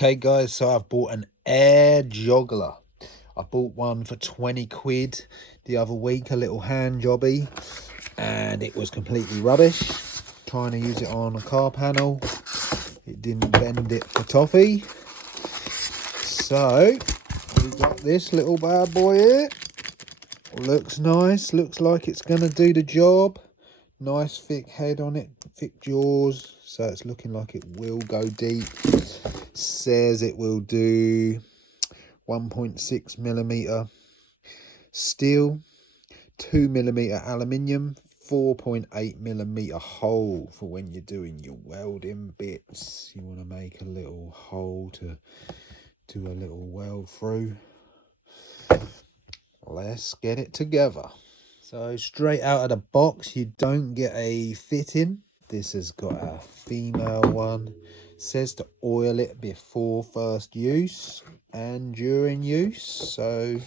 Okay guys, so I've bought an air joggler. I bought one for 20 quid the other week, a little hand jobby, and it was completely rubbish. Trying to use it on a car panel, it didn't bend it for toffee. So we got this little bad boy here. Looks nice, looks like it's gonna do the job. Nice thick head on it, thick jaws, so it's looking like it will go deep. Says it will do 1.6mm steel, 2mm aluminium, 4.8mm hole for when you're doing your welding bits. You want to make a little hole to do a little weld through. Let's get it together. So straight out of the box, you don't get a fitting. This has got a female one. Says to oil it before first use and during use. So you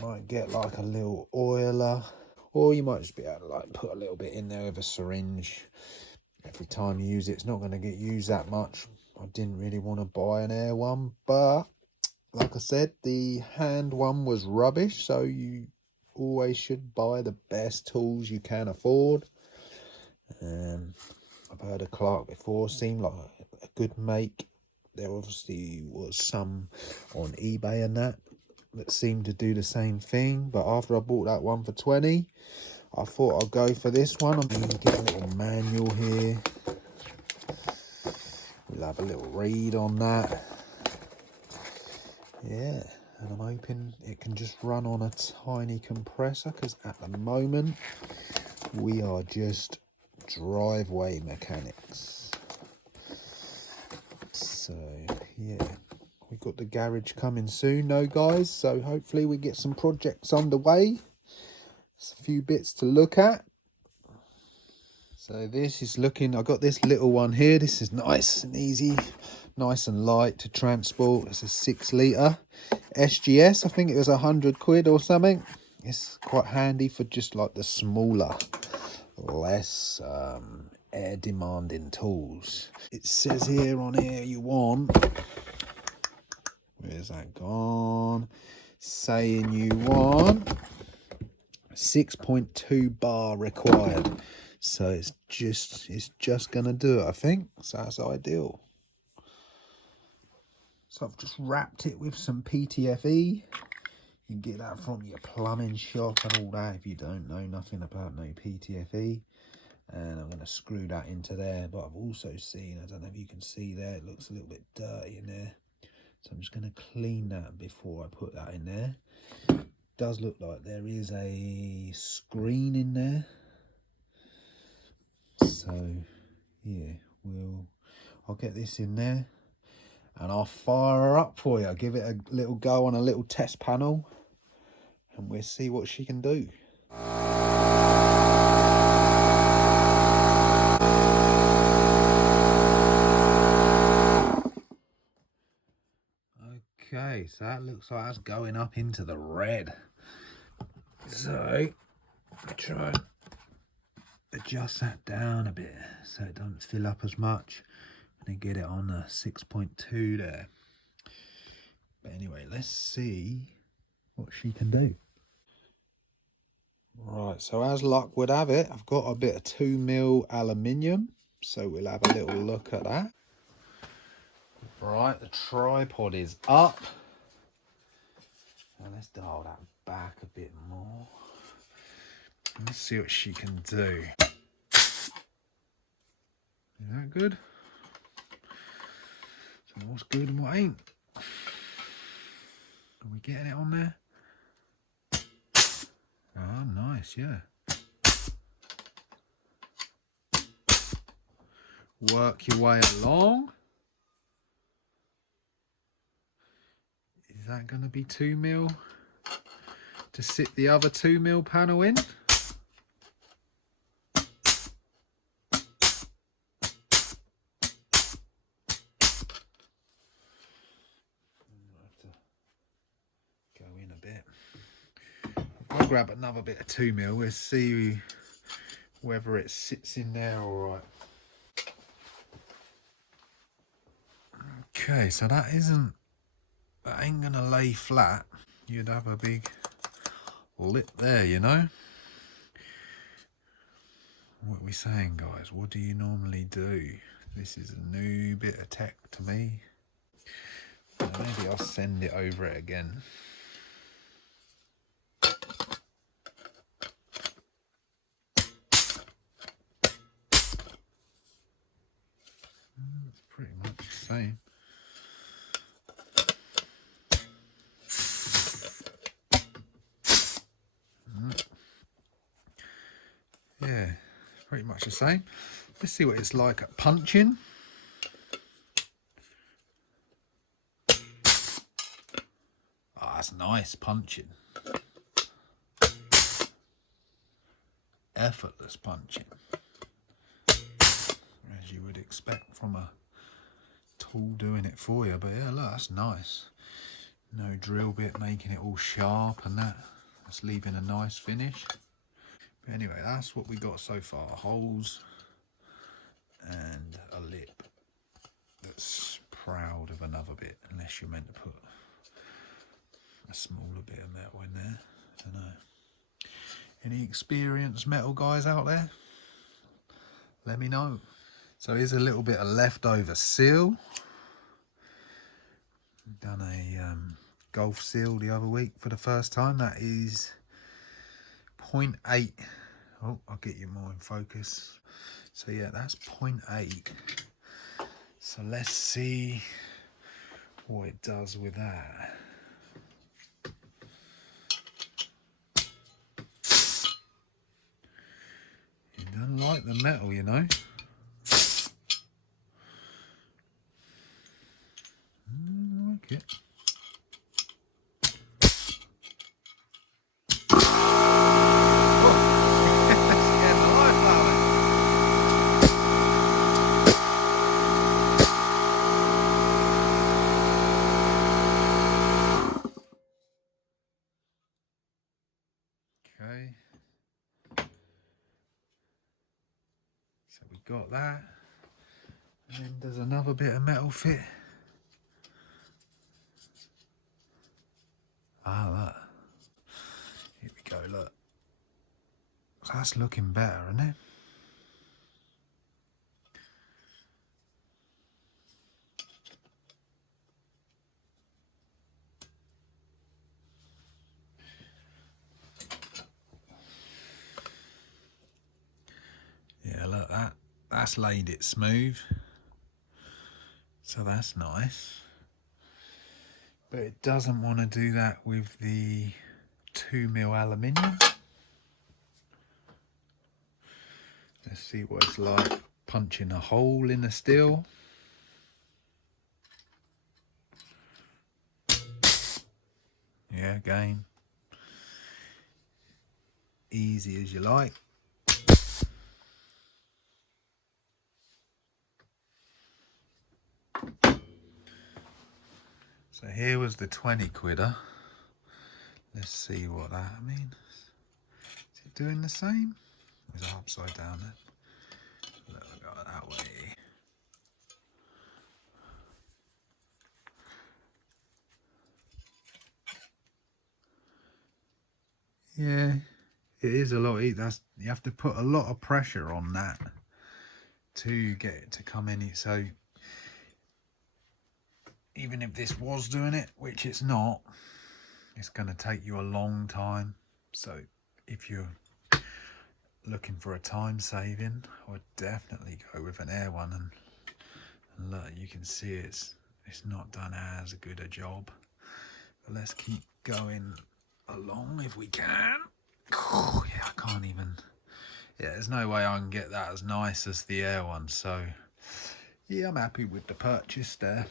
might get like a little oiler, or you might just be able to like put a little bit in there with a syringe. Every time you use it, it's not going to get used that much. I didn't really want to buy an air one, but like I said, the hand one was rubbish, so you always should buy the best tools you can afford. I've heard of Clarke before, seemed like a good make. There obviously was some on eBay and that seemed to do the same thing, but after I bought that one for 20, I thought I'd go for this one. I'm going to get a little manual here. We'll have a little read on that. Yeah, and I'm hoping it can just run on a tiny compressor, because at the moment we are just driveway mechanics. So yeah, we've got the garage coming soon though guys, so hopefully we get some projects underway. There's a few bits to look at. So this is looking, I got this little one here. This is nice and easy, nice and light to transport. It's a 6 litre SGS. I think it was 100 quid or something. It's quite handy for just like the smaller, less air demanding tools. It says here on here you want, where's that gone? Saying you want 6.2 bar required. So it's just gonna do it, I think. So that's ideal. So I've just wrapped it with some PTFE. You can get that from your plumbing shop and all that if you don't know nothing about no PTFE. And I'm going to screw that into there. But I've also seen, I don't know if you can see there, it looks a little bit dirty in there. So I'm just going to clean that before I put that in there. It does look like there is a screen in there. So yeah, I'll get this in there and I'll fire her up for you. I'll give it a little go on a little test panel and we'll see what she can do. Okay, so that looks like that's going up into the red. So I try and adjust that down a bit so it doesn't fill up as much, and then get it on the 6.2 there. But anyway, let's see what she can do. Right, so as luck would have it, I've got a bit of 2mm aluminium, so we'll have a little look at that. Right, the tripod is up. And let's dial that back a bit more. Let's see what she can do. Is that good? So what's good and what ain't? Are we getting it on there? Oh, nice, yeah. Work your way along. Is that going to be 2mm to sit the other 2mm panel in? Go in a bit. I'll grab another bit of 2mm. We'll see whether it sits in there all right. Okay, so that ain't gonna lay flat. You'd have a big lip there, you know. What are we saying, guys? What do you normally do? This is a new bit of tech to me. Maybe I'll send it over it again. It's pretty much the same. Yeah, pretty much the same. Let's see what it's like at punching. Oh, that's nice punching. Effortless punching. As you would expect from a tool doing it for you. But yeah, look, that's nice. No drill bit making it all sharp and that. That's leaving a nice finish. But anyway, that's what we got so far. Holes and a lip that's proud of another bit, unless you're meant to put a smaller bit of metal in there. I don't know. Any experienced metal guys out there? Let me know. So here's a little bit of leftover seal. Done a golf seal the other week for the first time. That is 0.8. Oh, I'll get you more in focus. So yeah, that's 0.8. So let's see what it does with that. It doesn't like the metal, you know. I like it. Okay, so we got that, and then there's another bit of metal fit. Ah, look. Here we go, look. So that's looking better, isn't it? Yeah, look, that's laid it smooth. So that's nice. But it doesn't want to do that with the 2mm aluminium. Let's see what it's like punching a hole in the steel. Yeah, again, easy as you like. So here was the 20 quidder. Let's see what that means. Is it doing the same? Is it upside down then? Let me go that way. Yeah, it is a lot. You have to put a lot of pressure on that to get it to come in. So even if this was doing it, which it's not, it's going to take you a long time. So if you're looking for a time saving, I would definitely go with an air one. And look, you can see it's not done as good a job. But let's keep going along if we can. Oh, yeah, I can't even. Yeah, there's no way I can get that as nice as the air one. So yeah, I'm happy with the purchase there.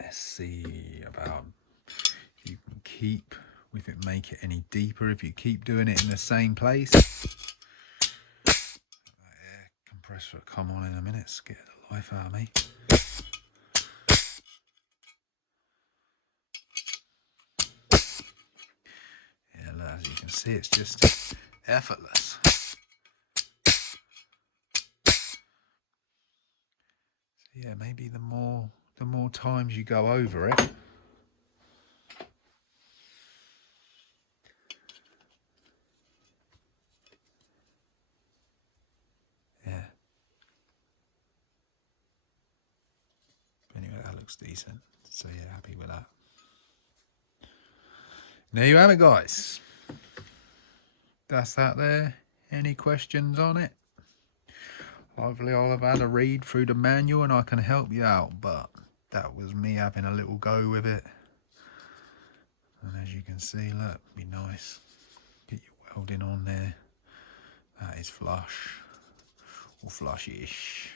Let's see about if you can keep, if it make it any deeper, if you keep doing it in the same place. That air compressor will come on in a minute, scare the life out of me. Yeah, look, as you can see, it's just effortless. yeah, maybe the more times you go over it, yeah. Anyway, that looks decent. So yeah, happy with that. There you have it, guys. That's that there. Any questions on it? Hopefully I'll have had a read through the manual and I can help you out, but that was me having a little go with it. And as you can see, look, be nice. Get your welding on there. That is flush, or flush-ish.